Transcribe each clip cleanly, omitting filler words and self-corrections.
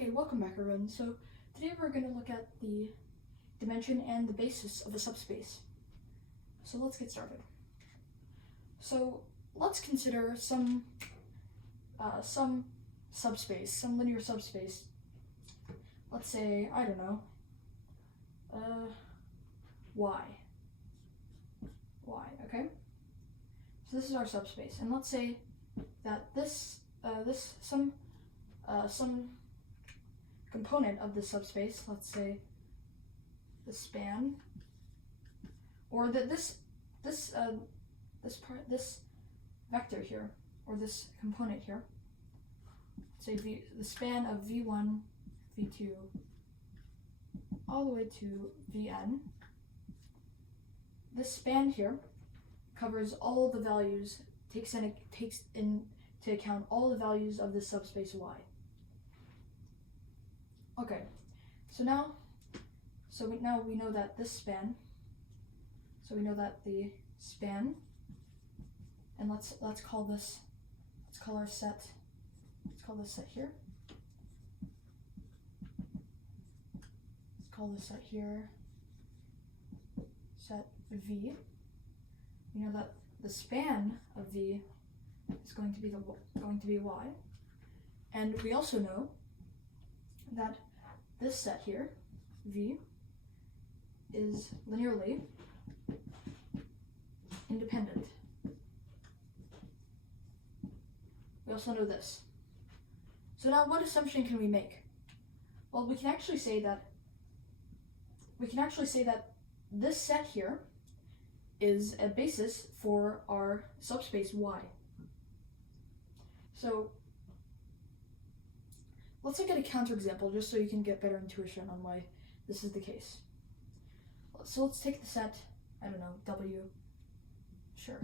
Okay, welcome back everyone. So today we're going to look at the dimension and the basis of a subspace. So let's get started. So let's consider some subspace, some linear subspace. Let's say, I don't know, y, okay? So this is our subspace, and let's say that some component of the subspace, let's say the span, or this vector here, or this component here, say the span of v1, v2, all the way to vn. This span here covers all the values, takes into account all the values of the subspace y. Okay, so now we know that this span. So we know that the span, and let's call this set here. Let's call this set here set v. We know that the span of v is going to be y, and we also know that this set here, v, is linearly independent. We also know this. So now what assumption can we make? Well, we can actually say that this set here is a basis for our subspace y. So let's look at a counterexample just so you can get better intuition on why this is the case. So let's take the set, I don't know, w, sure,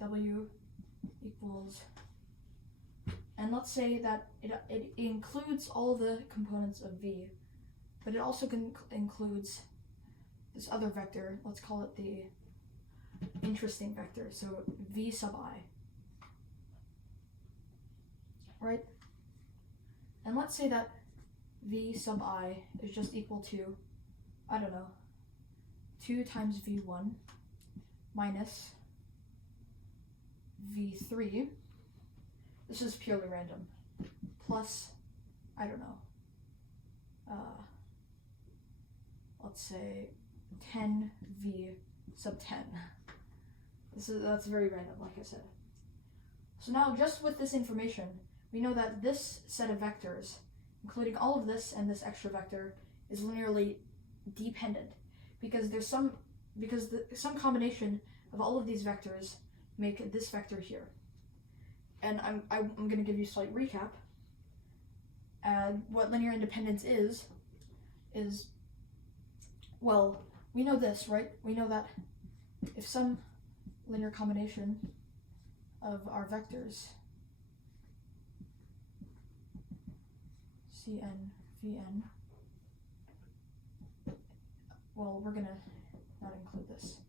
w equals, and let's say that it includes all the components of v, but it also includes this other vector. Let's call it the interesting vector, so v sub I, right? And let's say that v sub I is just equal to, I don't know, 2 times v1 minus v3, this is purely random, plus, I don't know, let's say 10v sub 10. That's very random, like I said. So now, just with this information, we know that this set of vectors, including all of this and this extra vector, is linearly dependent, because some combination of all of these vectors make this vector here. And I'm going to give you a slight recap. What linear independence is, well, we know this, right? We know that if some linear combination of our vectors Cn, Vn, well, we're gonna not include this,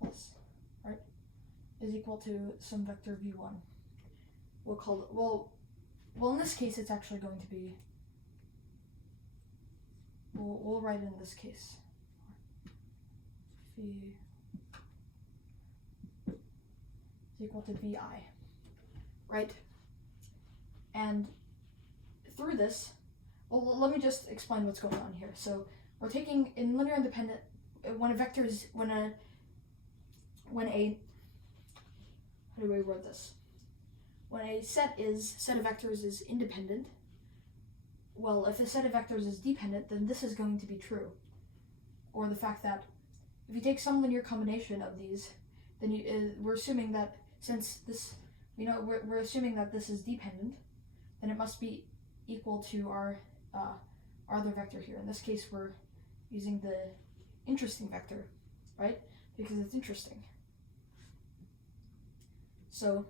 plus, right, is equal to some vector v1. We'll call it, well, in this case, it's actually going to be, we'll write it in this case, v is equal to vi, right? And through this, well, let me just explain what's going on here. So we're taking, in linear independent, when a, how do we word this? When a set of vectors is independent, well, if a set of vectors is dependent, then this is going to be true. Or the fact that if you take some linear combination of these, then we're assuming that since this, we're assuming that this is dependent, then it must be equal to our other vector here. In this case, we're using the interesting vector, right? Because it's interesting. So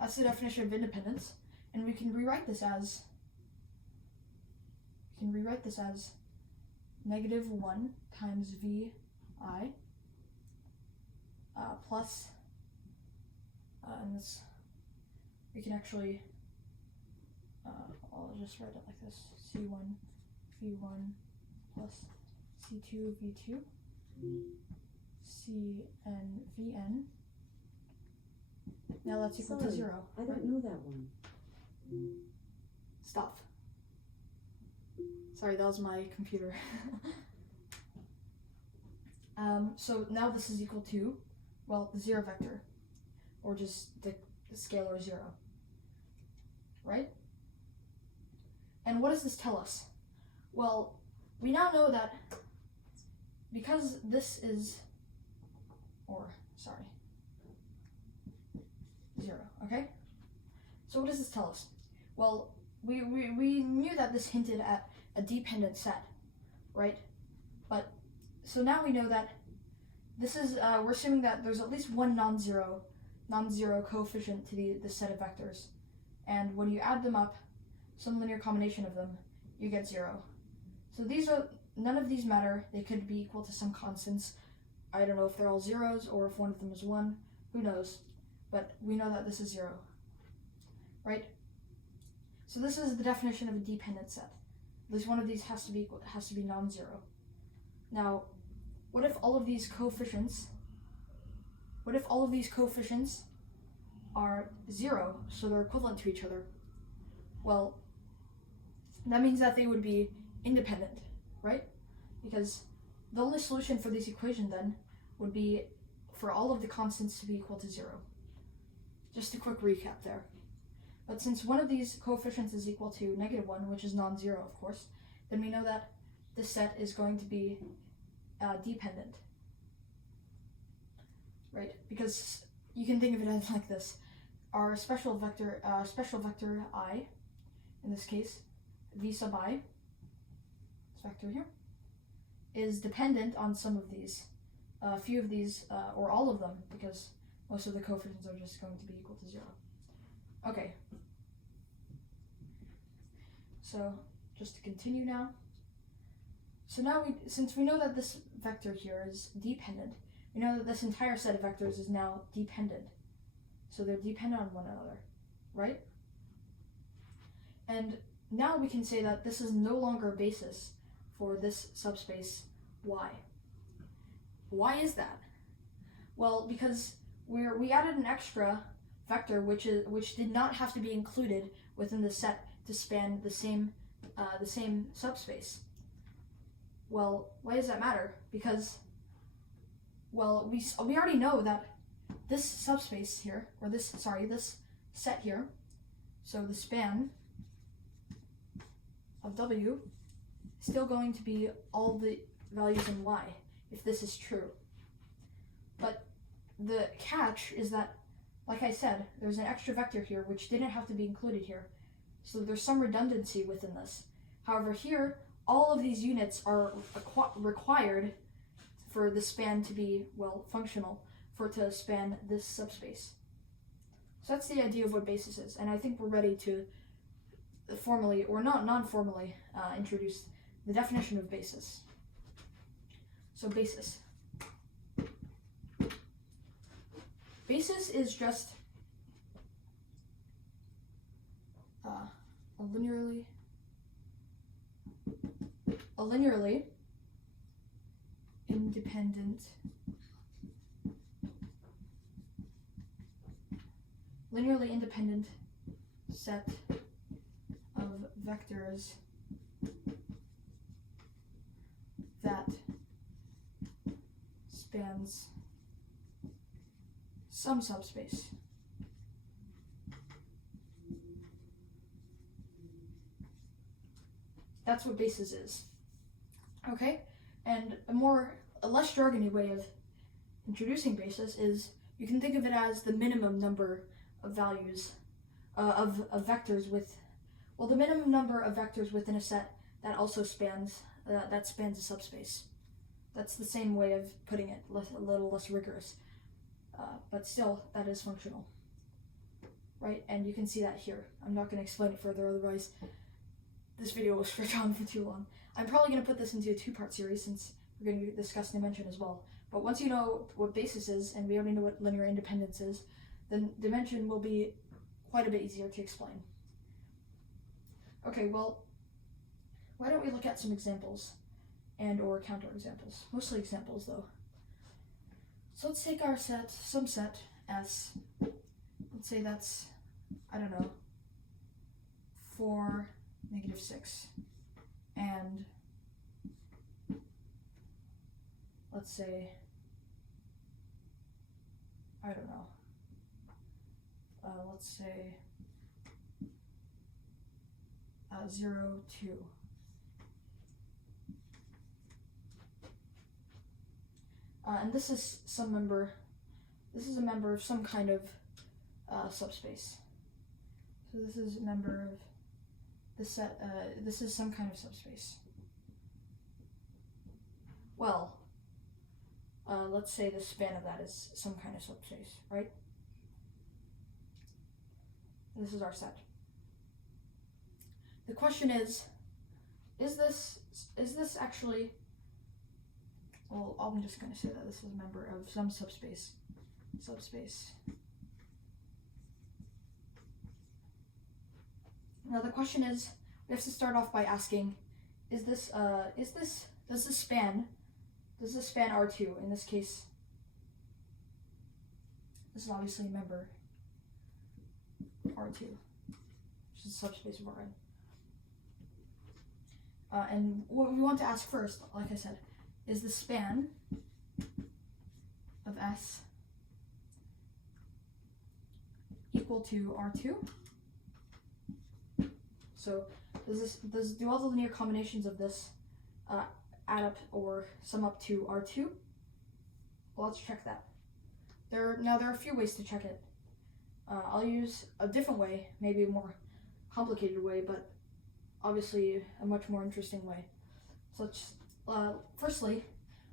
that's the definition of independence, and we can rewrite this as -1 times vi plus, and this we can actually I'll just write it like this: C1 V1 plus C2 V2 Cn Vn. Now that's equal to 0. I don't know that one. Stop. Sorry, that was my computer. So now this is equal to, well, the 0 vector, or just the scalar 0, right? And what does this tell us? Well, we now know that because this is, 0, okay? So what does this tell us? Well, we knew that this hinted at a dependent set, right? But, so now we know that this is, we're assuming that there's at least one non-zero coefficient to the set of vectors. And when you add them up, some linear combination of them, you get 0. So none of these matter. They could be equal to some constants. I don't know if they're all zeros or if one of them is 1, who knows? But we know that this is 0, right? So this is the definition of a dependent set. At least one of these has to be non-zero. Now, what if all of these coefficients are 0, so they're equivalent to each other? Well, that means that they would be independent, right? Because the only solution for this equation then would be for all of the constants to be equal to 0. Just a quick recap there. But since one of these coefficients is equal to -1, which is non-zero, of course, then we know that this set is going to be dependent, right? Because you can think of it as like this: our special vector I, in this case, v sub I, this vector here, is dependent on some of these, a few of these, or all of them, because most of the coefficients are just going to be equal to 0. Okay. So just to continue now. So now since we know that this vector here is dependent, we know that this entire set of vectors is now dependent. So they're dependent on one another, right? And now we can say that this is no longer a basis for this subspace Y. Why is that? Well, because we added an extra vector which did not have to be included within the set to span the same subspace. Well, why does that matter? Because, well, we already know that this subspace here, or this set here, so the span of W is still going to be all the values in Y, if this is true. But the catch is that, like I said, there's an extra vector here which didn't have to be included here. So there's some redundancy within this. However, here, all of these units are required for the span to be, well, functional, for it to span this subspace. So that's the idea of what basis is, and I think we're ready to formally, or not non-formally, introduce the definition of basis. So basis. Basis is just a linearly independent set of vectors that spans some subspace. That's what basis is. Okay? And a less jargony way of introducing basis is you can think of it as the minimum number of values of vectors with, well, the minimum number of vectors within a set that also spans a subspace. That's the same way of putting it, a little less rigorous, but still that is functional, right? And you can see that here. I'm not going to explain it further, otherwise this video will stretch on for too long. I'm probably going to put this into a 2-part series since we're going to discuss dimension as well. But once you know what basis is, and we already know what linear independence is, then dimension will be quite a bit easier to explain. Okay, well, why don't we look at some examples and or counterexamples? Mostly examples, though. So let's take our set, some set S. Let's say that's, I don't know, 4, -6. And let's say, I don't know, let's say 0, 2. And this is some member, this is a member of some kind of subspace. So this is a member of the set, this is some kind of subspace. Well, let's say the span of that is some kind of subspace, right? This is our set. The question is this actually, well, I'm just going to say that this is a member of some subspace. Now the question is, we have to start off by asking, does this span R2? In this case, this is obviously a member R2, which is a subspace of Rn. And what we want to ask first, like I said, is the span of S equal to R2? So do all the linear combinations of this add up or sum up to R2? Well, let's check that. There are a few ways to check it. I'll use a different way, maybe a more complicated way, but obviously a much more interesting way. So firstly,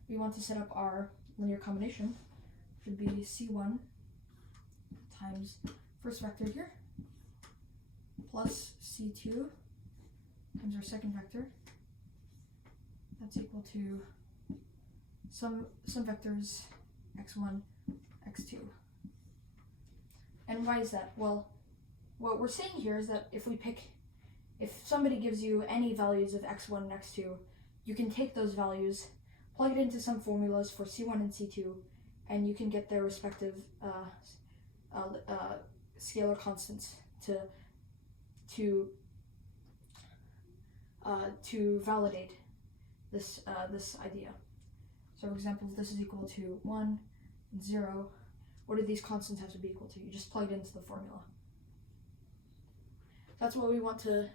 we want to set up our linear combination, which would be C1 times first vector here, plus C2 times our second vector. That's equal to some vectors x1, x2. And why is that? Well, what we're saying here is that if somebody gives you any values of x1 and x2, you can take those values, plug it into some formulas for C1 and C2, and you can get their respective scalar constants to validate this idea. So for example, if this is equal to 1 and 0, what do these constants have to be equal to? You just plug it into the formula. That's what we want to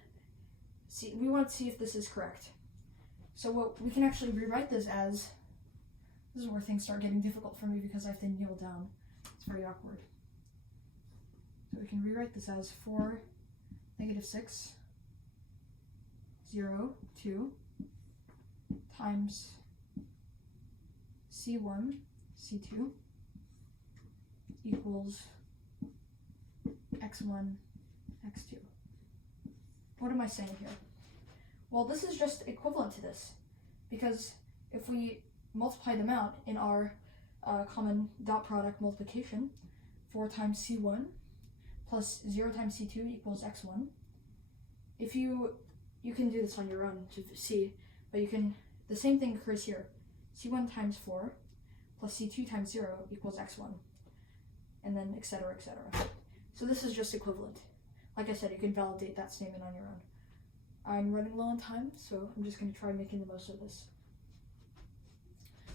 see. We want to see if this is correct. So what we can actually rewrite this as, this is where things start getting difficult for me because I have to kneel down. It's very awkward. So we can rewrite this as 4, -6, 0, 2 times C1, C2 equals x1, x2. What am I saying here? Well, this is just equivalent to this, because if we multiply them out in our common dot product multiplication, 4 times C1 plus 0 times C2 equals x1. If you can do this on your own to see, but the same thing occurs here. C1 times 4 plus C2 times 0 equals x1, and then etc., etc. So this is just equivalent. Like I said, you can validate that statement on your own. I'm running low on time, so I'm just going to try making the most of this.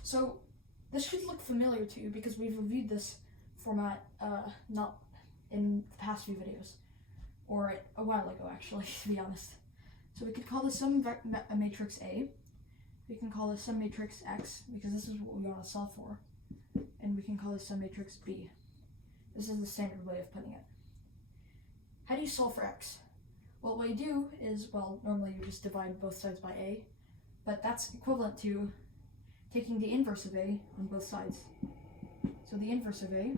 So this should look familiar to you because we've reviewed this format not in the past few videos, or a while ago actually, to be honest. So we could call this some matrix A. We can call this some matrix X, because this is what we want to solve for. And we can call this some matrix B. This is the standard way of putting it. How do you solve for X? Well, what you do is, well, normally you just divide both sides by A, but that's equivalent to taking the inverse of A on both sides. So the inverse of A,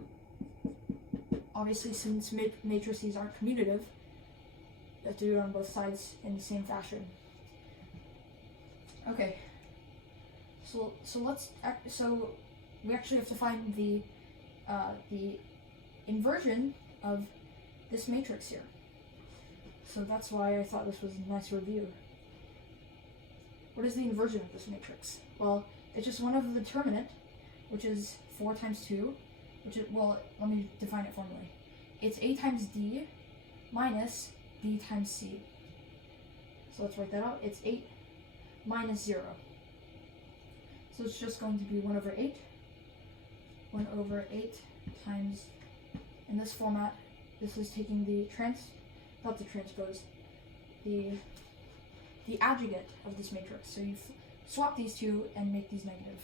obviously since matrices aren't commutative, you have to do it on both sides in the same fashion. Okay. So we actually have to find the inversion of this matrix here. So that's why I thought this was a nice review. What is the inversion of this matrix? Well, it's just one of the determinant, which is 4 times 2, which is, well, let me define it formally. It's A times D minus B times C. So let's write that out. It's 8 minus 0. So it's just going to be 1 over 8. 1 over 8 times, in this format, this is taking the not the transpose, the adjugate of this matrix. So you swap these two and make these negative.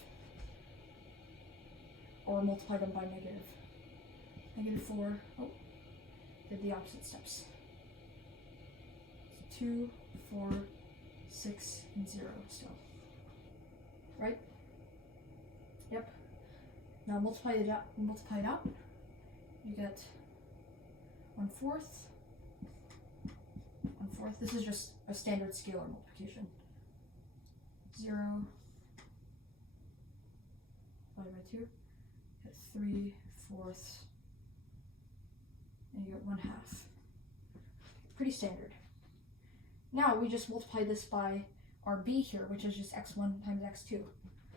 Or multiply them by negative. Negative 4, did the opposite steps. 2, 4, 6, and 0 still. Right? Yep. Now multiply it out. You get 1/4. 1/4. This is just a standard scalar multiplication. 0 divided by 2. You get 3/4. And you get 1/2. Pretty standard. Now we just multiply this by our b here, which is just x1 times x2,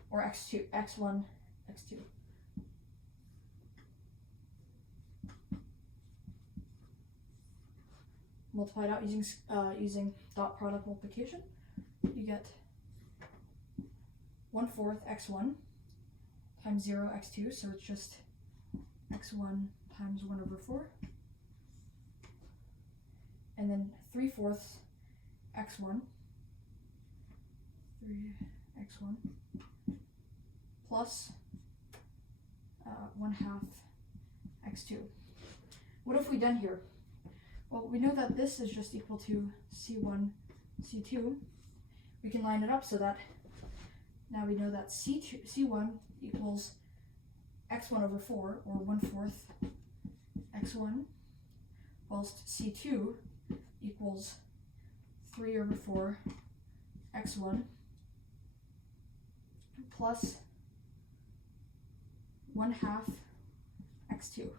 or x2, x1, x2. Multiply it out using dot product multiplication. You get 1/4 x1 times 0 x2, so it's just x1 times 1 over 4. And then 3/4 x1, 3x1 plus 1/2 x2. What have we done here? Well, we know that this is just equal to C1, C2. We can line it up so that now we know that C1 equals x1 over 4, or 1/4 x1, whilst C2 equals 3 over 4 x1 plus 1/2 x2.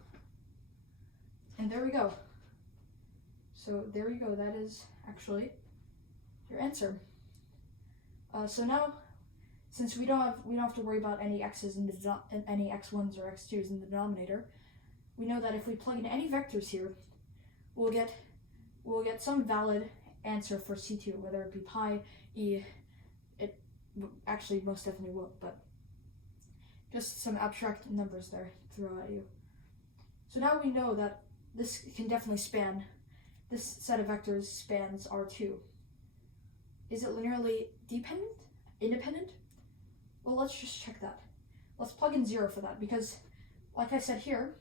And there we go. So there you go, that is actually your answer. So now, since we don't have to worry about any x's in any x1s or x2s in the denominator, we know that if we plug in any vectors here, we'll get some valid answer for C2, whether it be pi, e, it actually most definitely won't, but just some abstract numbers there to throw at you. So now we know that this can definitely span, this set of vectors spans R2. Is it linearly dependent? Independent? Well, let's just check that. Let's plug in 0 for that, because like I said here,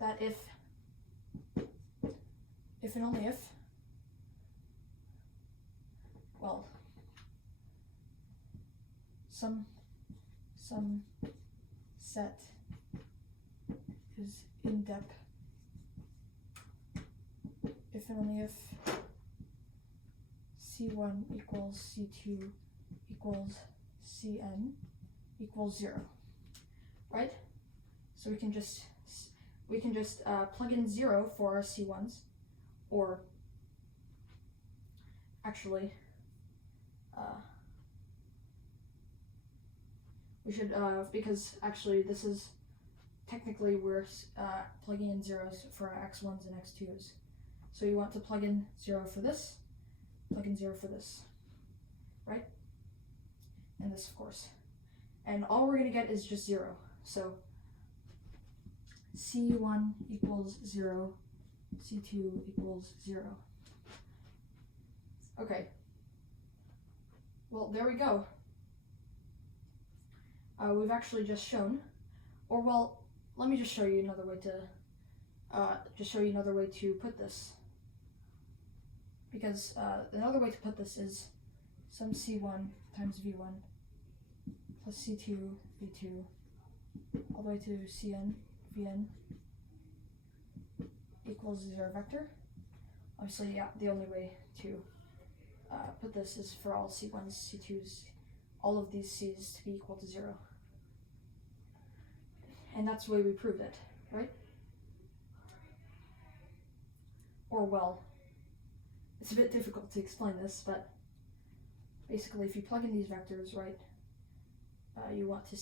that if and only if, well, some set is indep if and only if C1 equals C2 equals Cn equals 0, right? So we can just plug in 0 for our C1s, or actually we should, because actually this is technically we're plugging in zeros for our x1s and x2s. So you want to plug in 0 for this, plug in 0 for this, right? And this, of course. And all we're going to get is just 0. So C1 equals 0, C2 equals 0. Okay. Well, there we go. We've actually just shown, or well, let me just show you another way to put this. Because another way to put this is some C1 times V1 plus C2 V2 all the way to Cn Vn equals 0 vector. Obviously, yeah, the only way to put this is for all C1s, C2s, all of these C's to be equal to 0. And that's the way we proved it, right? Or well, it's a bit difficult to explain this, but basically if you plug in these vectors, right, you want to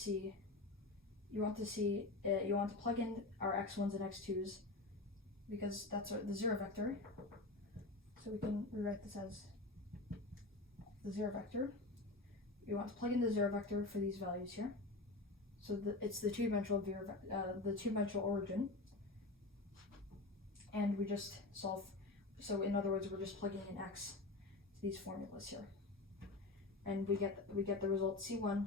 plug in our x1s and x2s, because that's the zero vector. So we can rewrite this as the zero vector. You want to plug in the zero vector for these values here. So it's the two-dimensional origin, and we just solve. So in other words, we're just plugging in x to these formulas here, and we get the result C1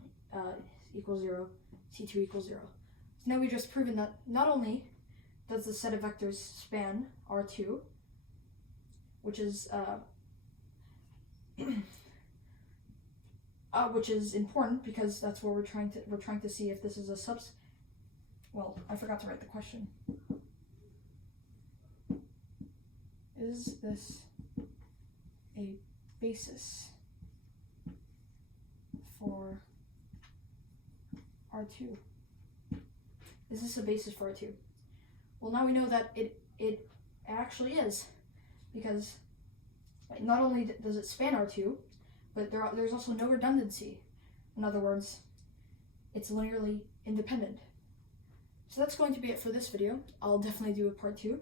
equals 0, C2 equals 0. So now we've just proven that not only does the set of vectors span R2, which is which is important because that's where we're trying to see if this is a well, I forgot to write the question. Is this a basis for R2? Is this a basis for R2? Well, now we know that it actually is, because not only does it span R2, but there's also no redundancy. In other words, it's linearly independent. So that's going to be it for this video. I'll definitely do a part 2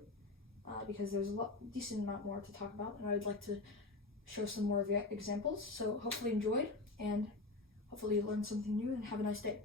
because there's a decent amount more to talk about, and I'd like to show some more examples. So hopefully you enjoyed, and hopefully you learned something new, and have a nice day.